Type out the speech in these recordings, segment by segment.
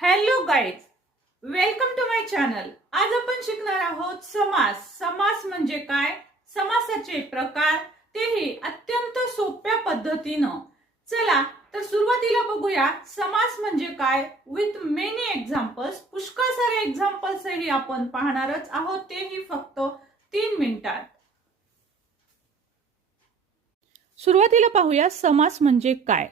Hello guys welcome to my channel आज आपण शिकणार आहोत समास. समास म्हणजे काय? समासाचे प्रकार तेही अत्यंत सोप्या पद्धतीनं. चला तर सुरुवातीला बघूया. समास म्हणजे काय? विथ मेनी एक्झाम्पल्स पुष्कळ सारे एक्झाम्पल्सही आपण पाहणारच आहोत. तेही फक्त तीन मिनिटात. सुरुवातीला पाहूया समास म्हणजे काय.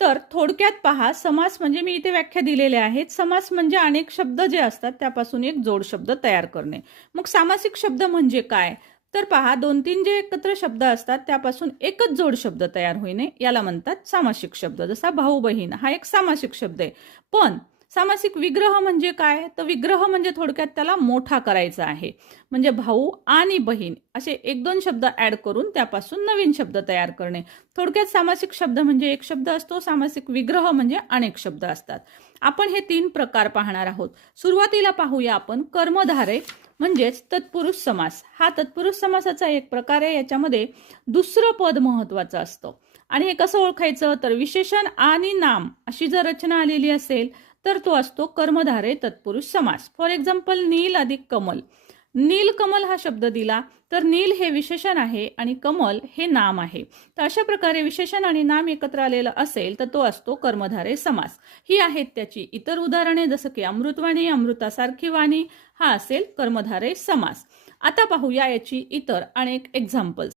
तर थोडक्यात पहा समास म्हणजे मी इथे व्याख्या दिलेल्या आहेत. समास म्हणजे अनेक शब्द जे असतात त्यापासून एक जोड शब्द तयार करणे. मग सामासिक शब्द म्हणजे काय? तर पहा दोन तीन जे एकत्र शब्द असतात त्यापासून एकच जोड शब्द तयार होईने याला म्हणतात सामासिक शब्द. जसा भाऊ बहीण हा एक सामासिक शब्द आहे. पण सामासिक विग्रह म्हणजे काय? तर विग्रह म्हणजे थोडक्यात त्याला मोठा करायचा आहे. म्हणजे भाऊ आणि बहीण असे एक दोन शब्द ॲड करून त्यापासून नवीन शब्द तयार करणे. थोडक्यात सामासिक शब्द म्हणजे एक शब्द असतो सामासिक विग्रह म्हणजे अनेक शब्द असतात. आपण हे तीन प्रकार पाहणार आहोत. सुरुवातीला पाहूया आपण कर्मधारे म्हणजेच तत्पुरुष समास. हा तत्पुरुष समासाचा एक प्रकार आहे याच्यामध्ये दुसरं पद महत्वाचं असतं. आणि हे कसं ओळखायचं? तर विशेषण आणि नाम अशी जर रचना आलेली असेल तर तो असतो कर्मधारे तत्पुरुष समास. फॉर एक्झाम्पल नील अधिक कमल. नील कमल हा शब्द दिला तर नील हे विशेषण आहे आणि कमल हे नाम आहे. तर अशा प्रकारे विशेषण आणि नाम एकत्र आलेलं असेल तर तो असतो कर्मधारे समास. ही आहेत त्याची इतर उदाहरणे जसं की अमृतवाणी अमृतासारखी वाणी हा असेल कर्मधारे समास. आता पाहूया याची इतर अनेक एक्झाम्पल्स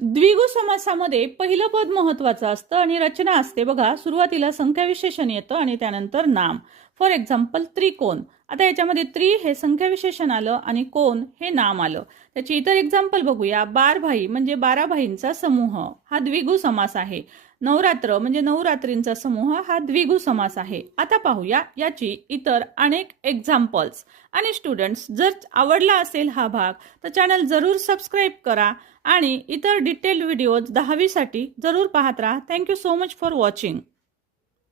द्विगु समासामध्ये पहिलं पद महत्वाचं असतं आणि रचना असते. बघा सुरुवातीला संख्या विशेषण येतं आणि त्यानंतर नाम. फॉर एक्झाम्पल त्रिकोण. आता याच्यामध्ये त्रि हे संख्याविशेषण आलं आणि कोण हे नाम आलं. त्याची इतर एक्झाम्पल बघूया. बार भाई म्हणजे बारा भाईंचा समूह. हा द्विगु समास आहे. नवरात्र म्हणजे नवरात्रींचा समूह. हा द्विगु समास आहे. आता पाहूया याची इतर अनेक एक्झाम्पल्स आणि स्टुडंट्स जर आवडला असेल हा भाग तर चॅनल जरूर सबस्क्राईब करा आणि इतर डिटेल व्हिडिओज दहावीसाठी जरूर पाहत राहा. Thank you so much for watching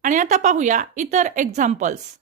आणि आता पाहूया इतर एक्झाम्पल्स